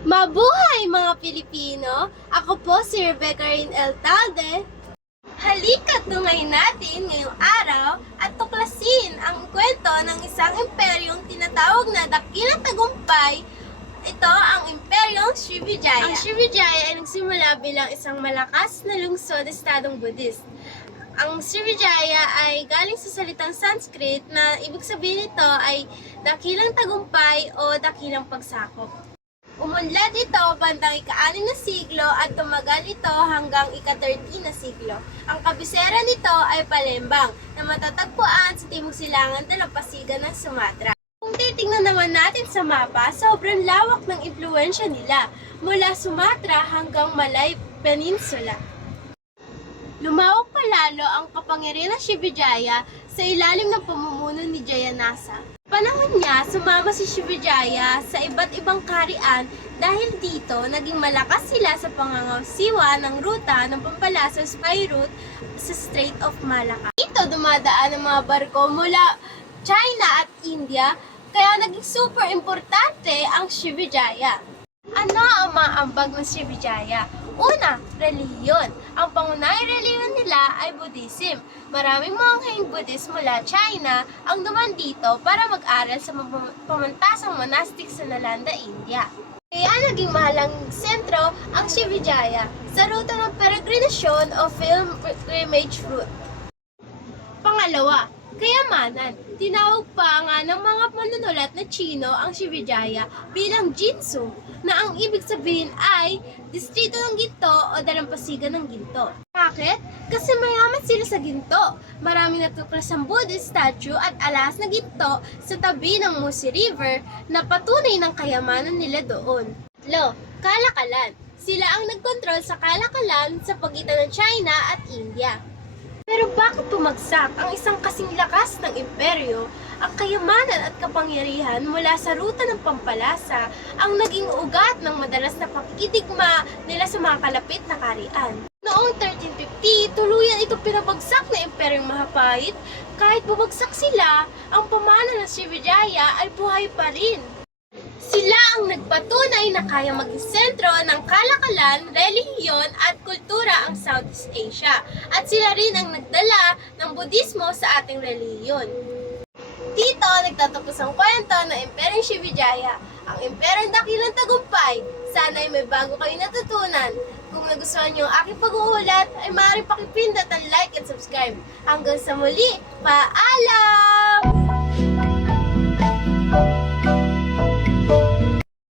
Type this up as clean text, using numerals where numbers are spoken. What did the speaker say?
Mabuhay mga Pilipino! Ako po si Rebecca Rain Eltalde. Halika't tungayin natin ngayong araw at tuklasin ang kwento ng isang imperyong tinatawag na dakilang tagumpay. Ito ang imperyong Srivijaya. Ang Srivijaya ay nagsimula bilang isang malakas na lungsod estadong Buddhist. Ang Srivijaya ay galing sa salitang Sanskrit na ibig sabihin nito ay dakilang tagumpay o dakilang pagsakop. Umunlad ito bandang ika-6 na siglo at tumagal ito hanggang ika-13 na siglo. Ang kabisera nito ay Palembang na matatagpuan sa timog silangan dalampasigan ng Sumatra. Kung titingnan naman natin sa mapa, sobrang lawak ng impluwensya nila mula Sumatra hanggang Malay Peninsula. Lumawak pa lalo ang kapangyarihan ng Srivijaya sa ilalim ng pamumuno ni Jayanasa. Panahon niya, sumama si Srivijaya sa iba't ibang kaharian dahil dito naging malakas sila sa pangangasiwa ng ruta ng pampalasa spy route sa Strait of Malacca. Dito dumadaan ang mga barko mula China at India, kaya naging super importante ang Srivijaya. Ano ang mga ambag ng Srivijaya? Una, relihiyon. Ang pangunahing relihiyon nila ay Buddhism. Maraming mongheng Buddhist mula China ang duman dito para mag-aral sa pamantasang monastic sa Nalanda, India. Kaya naging mahalang sentro ang Srivijaya sa ruta ng peregrinasyon o pilgrimage route. Pangalawa, kayamanan. Tinawag pa nga ng mga manunulat na Chino ang Srivijaya bilang Jinsu, na ang ibig sabihin ay distrito ng ginto o dalampasigan ng ginto. Bakit? Kasi mayaman sila sa ginto. Maraming natuklasang Buddhist statue at alas na ginto sa tabi ng Musi River na patunay ng kayamanan nila doon. Kalakalan. Sila ang nagkontrol sa kalakalan sa pagitan ng China at India. Pero bakit bumagsak ang isang kasing lakas ng imperyo? Ang kayamanan at kapangyarihan mula sa ruta ng pampalasa ang naging ugat ng madalas na pakikidigma nila sa mga kalapit na kaharian. Noong 1350, tuluyan ito pinabagsak na imperyong Mahapait. Kahit bumagsak sila, ang pamana ng Srivijaya ay buhay pa rin. Sila ang nagpatunay na kaya maging sentro ng kalakalan, relihiyon at kultura ang Southeast Asia. At sila rin ang nagdala ng Budismo sa ating relihiyon. Dito nagtatapos ang kwento ng Imperyong Srivijaya, ang imperyong dakilang tagumpay. Sana ay may bago kayo natutunan. Kung nagustuhan niyo ang aking pag-uulat, ay maaaring pakipindot ang like and subscribe. Hanggang sa muli, paalam!